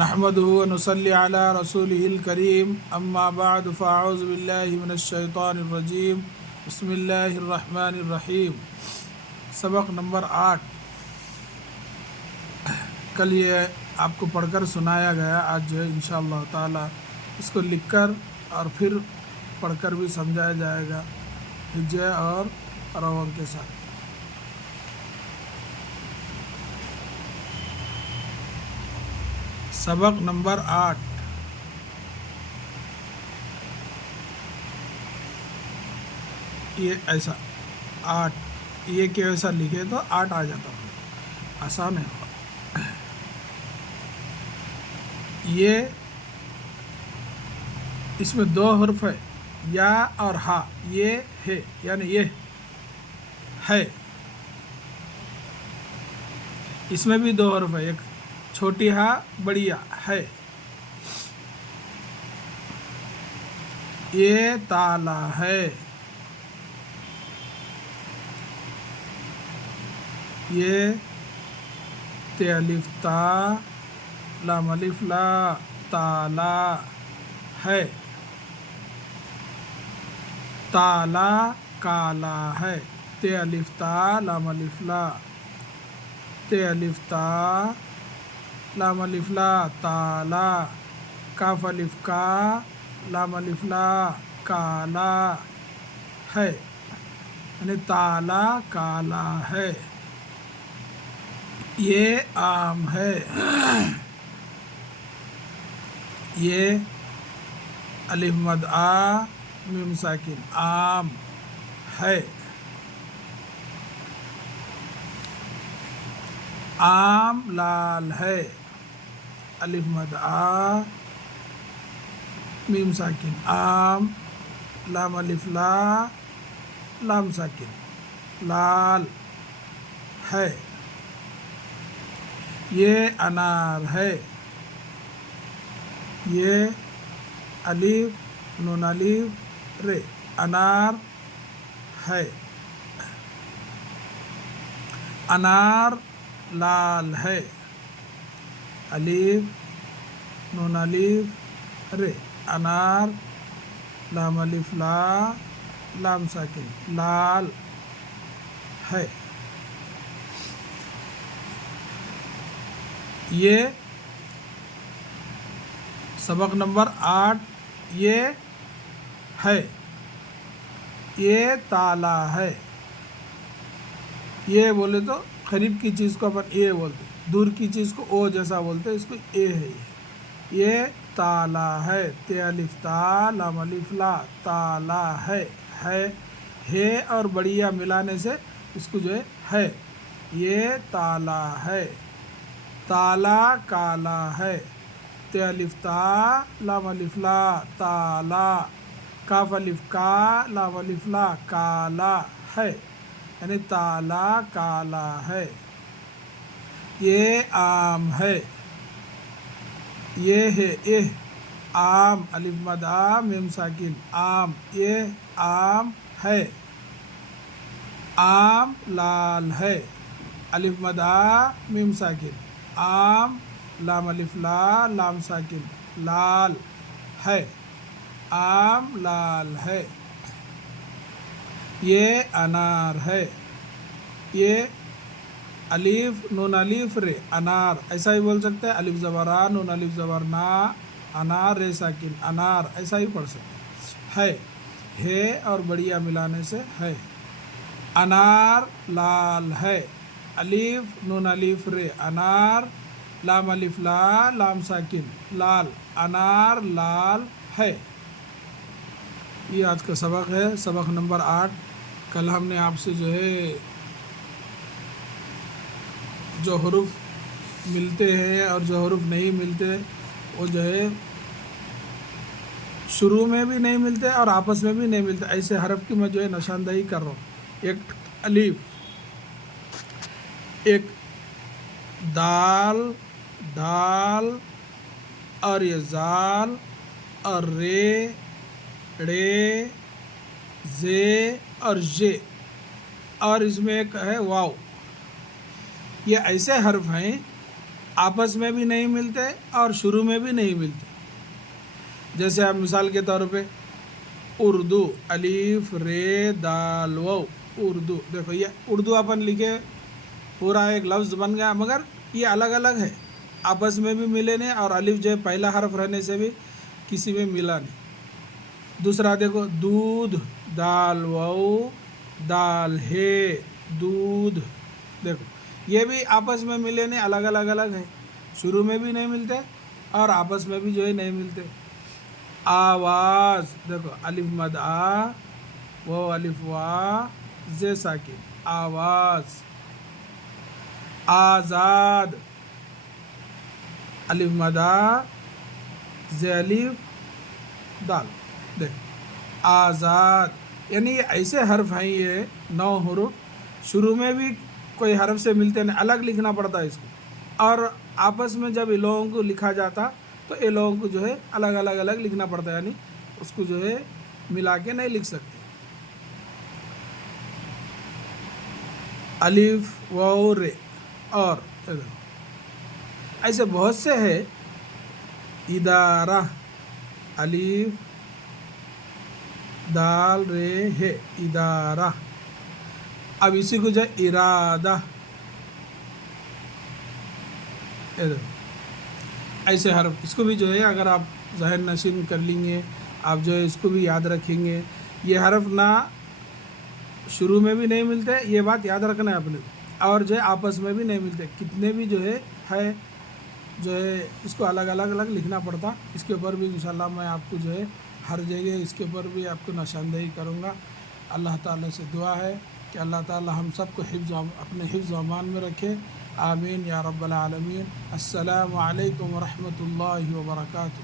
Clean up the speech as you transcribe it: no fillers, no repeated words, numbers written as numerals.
نحمده ونصلي على رسوله الكريم اما بعد فاعوذ باللہ من الشیطان الرجیم بسم اللہ الرحمن الرحیم۔ سبق نمبر 8 کل یہ آپ کو پڑھ کر سنایا گیا، آج جو ہے انشاءاللہ تعالی اس کو لکھ کر اور پھر پڑھ کر بھی سمجھایا جائے گا ہجے اور روان کے ساتھ۔ سبق نمبر 8 یہ ایسا 8 یہ کہ ایسا لکھے تو 8 آ جاتا ہے، آسان ہے۔ یہ اس میں 2 حرف ہے، یا اور ہا، یہ ہے یعنی یہ ہے۔ اس میں بھی 2 حرف ہے، ایک چھوٹی ہا بڑی ہے۔ یہ تالا ہے، یہ تے الف تا لام الف لا تالا ہے۔ تالا کالا ہے، تے الف تا لام الف لا، تے الف تا لام الف لا تالا، کاف الف کا لام الف لا کالا ہے، یعنی تالا کالا ہے۔ یہ آم ہے، یہ الف مد آ میم ساکن آم ہے۔ آم لال ہے، الف مد آ میم ساکن آم، لام الف لا لام ساکن لال ہے۔ یہ انار ہے، یہ الف نون الف رے انار ہے۔ انار لال ہے، الف نون الف رے انار، لام الف لا لام ساکن لال ہے۔ یہ سبق نمبر 8 یہ ہے، یہ تالا ہے۔ یہ بولے تو قریب کی چیز کو اپن اے بولتے، دور کی چیز کو او جیسا بولتے، اس کو اے ہے۔ یہ تالا ہے، تے الف تا لام الف لا تالا ہے اور بڑیا ملانے سے اس کو جو ہے یہ تالا ہے۔ تالا کالا ہے، تے الف تا لام الف لا تالا، کاف الف کا لام الف لا کالا ہے، یعنی تالا کالا ہے۔ یہ آم ہے، یہ ہے آم، الف مد آ میم ساکن آم، یہ آم ہے۔ آم لال ہے، الف مد آ میم ساکن آم، لام الف لا لام ساکن لال ہے، آم لال ہے۔ یہ انار ہے، یہ الف نون الف رے انار، ایسا ہی بول سکتے ہیں، الف زبر آ نون الف زبر نا انار رے ساکن انار، ایسا ہی پڑھ سکتے ہیں۔ ہے اور بڑیا ملانے سے ہے۔ انار لال ہے، الف نون الف رے انار، لام الف لا لام ساکن لال، انار لال ہے۔ یہ آج کا سبق ہے، سبق نمبر 8۔ کل ہم نے آپ سے جو ہے جو حروف ملتے ہیں اور جو حروف نہیں ملتے وہ جو ہے شروع میں بھی نہیں ملتے اور آپس میں بھی نہیں ملتے، ایسے حرف کی میں جو ہے نشاندہی کر رہا ہوں۔ ایک الف، ایک دال ڈال، اور یہ زال اور رے ڑے زے اور ژے، اور اس میں ایک ہے واو۔ یہ ایسے حرف ہیں آپس میں بھی نہیں ملتے اور شروع میں بھی نہیں ملتے. جیسے آپ مثال کے طور پہ اردو الف رے دال واو اردو. دیکھو یہ اردو اپن لکھے پورا ایک لفظ بن گیا، مگر یہ الگ الگ ہے، آپس میں بھی ملے نہیں اور الف جو ہے پہلا حرف رہنے سے بھی کسی میں ملا نہیں. دوسرا دیکھو دودھ دال واو دال ہے دودھ. دیکھو یہ بھی آپس میں ملے نہیں، الگ الگ ہے، شروع میں بھی نہیں ملتے اور آپس میں بھی جو ہے نہیں ملتے. آواز دیکھو الف مد آ واو الف وا زے ساکن آواز. آزاد الف مد آ زے الف دال. دیکھ آزاد. یعنی یہ ایسے حرف ہیں، یہ 9 حروف شروع میں بھی کوئی حرف سے ملتے نہیں، الگ لکھنا پڑتا ہے اس کو، اور آپس میں جب ان لوگوں کو لکھا جاتا تو ان لوگوں کو جو ہے الگ الگ لکھنا پڑتا ہے، یعنی اس کو جو ہے ملا کے نہیں لکھ سکتے. الف واو رے. اور ایسے بہت سے ہے. ادارہ الف دال رے ہے ادارہ. اب اسی کو جو ہے ارادہ. ایسے حرف اس کو بھی جو ہے اگر آپ ذہن نشین کر لیں گے، آپ جو ہے اس کو بھی یاد رکھیں گے. یہ حرف نہ شروع میں بھی نہیں ملتے، یہ بات یاد رکھنا ہے اپنے، اور جو ہے آپس میں بھی نہیں ملتے. کتنے بھی جو ہے جو ہے اس کو الگ الگ لکھنا پڑتا. اس کے اوپر بھی انشاءاللہ میں آپ کو جو ہے ہر جگہ اس کے اوپر بھی آپ کو نشاندہی کروں گا. اللہ تعالیٰ سے دعا ہے کہ اللہ تعالیٰ ہم سب کو اپنے حفظ و امان میں رکھے. آمین یا رب العالمین. السلام علیکم ورحمۃ اللہ وبرکاتہ.